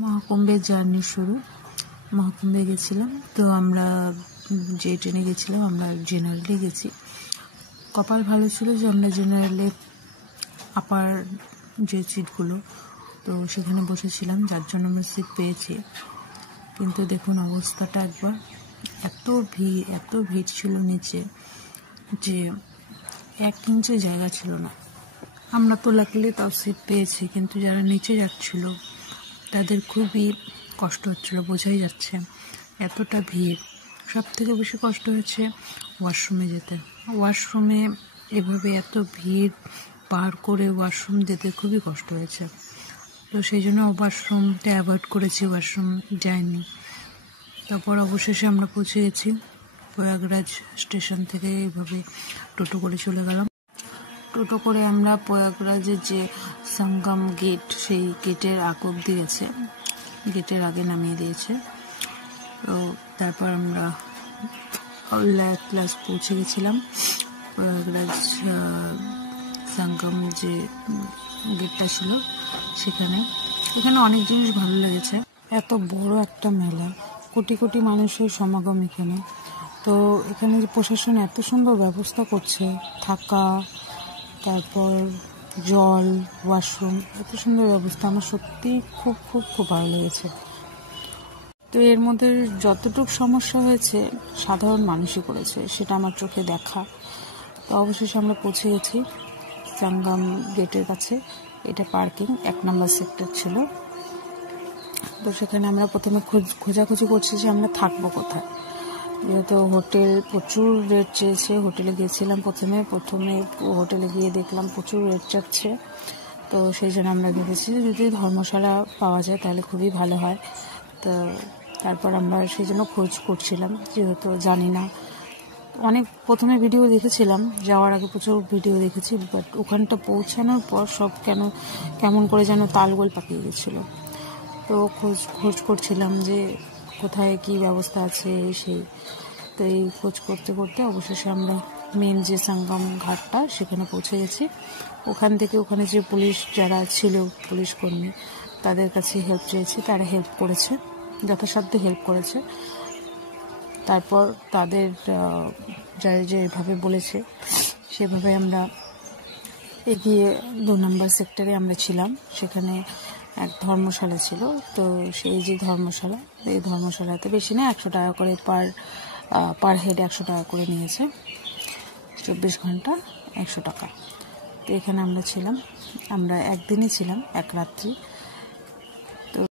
মহাকুম্ভের journey শুরু। মহাকুম্ভে গেছিলাম, তো আমরা যে ট্রেনে গেছিলাম আমরা জেনারেলে গেছি। কপাল ভালো ছিল যে আমরা জেনারেলে আপার যে সিটগুলো, তো সেখানে বসেছিলাম, যার জন্য আমরা সিট পেয়েছি। কিন্তু দেখুন অবস্থাটা একবার, এত ভিড় ছিল নিচে যে 1 ইঞ্চি জায়গা ছিল না। আমরা তো লাকিলি তাও সিট পেয়েছি, কিন্তু যারা নিচে যাচ্ছিল তাদের খুবই কষ্ট হচ্ছিল, বোঝাই যাচ্ছে এতটা ভিড়। সব থেকে বেশি কষ্ট হয়েছে ওয়াশরুমে যেতে। ওয়াশরুমে এভাবে এত ভিড় পার করে ওয়াশরুম যেতে খুবই কষ্ট হয়েছে। তো সেই জন্য ওয়াশরুমটা অ্যাভয়েড করেছি, ওয়াশরুম যাইনি। তারপর অবশেষে আমরা পৌঁছে গেছি প্রয়াগরাজ স্টেশন থেকে। এভাবে টোটো করে চলে গেলাম। টোটো করে আমরা প্রয়াগরাজের যে সঙ্গম গেট, সেই গেটের আগ অব্দি গেছে, গেটের আগে নামিয়ে দিয়েছে। তো তারপর আমরা ক্লাস পৌঁছে গেছিলাম প্রয়াগরাজ সঙ্গম যে গেটটা ছিল সেখানে। এখানে অনেক জিনিস ভালো লেগেছে। এত বড় একটা মেলা, কোটি কোটি মানুষের সমাগম এখানে। তো এখানে যে প্রশাসন এত সুন্দর ব্যবস্থা করছে, থাকা, তারপর জল, ওয়াশরুম, এত সুন্দর ব্যবস্থা, আমার সত্যি খুব খুব খুব ভালো লেগেছে। তো এর মধ্যে যতটুকু সমস্যা হয়েছে সাধারণ মানুষই করেছে, সেটা আমার চোখে দেখা। তো অবশেষে আমরা পৌঁছে গেছি সঙ্গম গেটের কাছে। এটা পার্কিং 1 নম্বর সেক্টর ছিল। তো সেখানে আমরা প্রথমে খোঁজাখুঁজি করছি যে আমরা থাকবো কোথায়, যেহেতু হোটেল প্রচুর রেট চেয়েছে। হোটেলে গিয়েছিলাম প্রথমে হোটেলে গিয়ে দেখলাম প্রচুর রেট চাচ্ছে। তো সেই জন্য আমরা ভেবেছি যদি ধর্মশালা পাওয়া যায় তাহলে খুবই ভালো হয়। তো তারপর আমরা সেই জন্য খোঁজ করছিলাম, যেহেতু জানি না। অনেক প্রথমে ভিডিও দেখেছিলাম, যাওয়ার আগে প্রচুর ভিডিও দেখেছি, বাট ওখানটা পৌঁছানোর পর সব কেমন করে যেন তালগোল পাকিয়ে গেছিলো। তো খোঁজ করছিলাম যে কোথায় কি ব্যবস্থা আছে সেই। তো এই খোঁজ করতে করতে অবশেষে আমরা মেন যে সঙ্গম ঘাটটা সেখানে পৌঁছে গেছি। ওখানে যে পুলিশ যারা ছিল, পুলিশ কর্মী, তাদের কাছে হেল্প চেয়েছি, তারা হেল্প করেছে, যথাসাধ্য হেল্প করেছে। তারপর তাদের যারা যেভাবে বলেছে সেভাবে আমরা এগিয়ে 2 নম্বর সেক্টরে আমরা ছিলাম। সেখানে এক ধর্মশালা ছিল। তো সেই যে ধর্মশালা, এই ধর্মশালাতে বেশি না, 100 টাকা করে পার হেড 100 টাকা করে নিয়েছে। 24 ঘন্টা 100 টাকা। তো এখানে আমরা ছিলাম, আমরা একদিনই ছিলাম, 1 রাত্রি।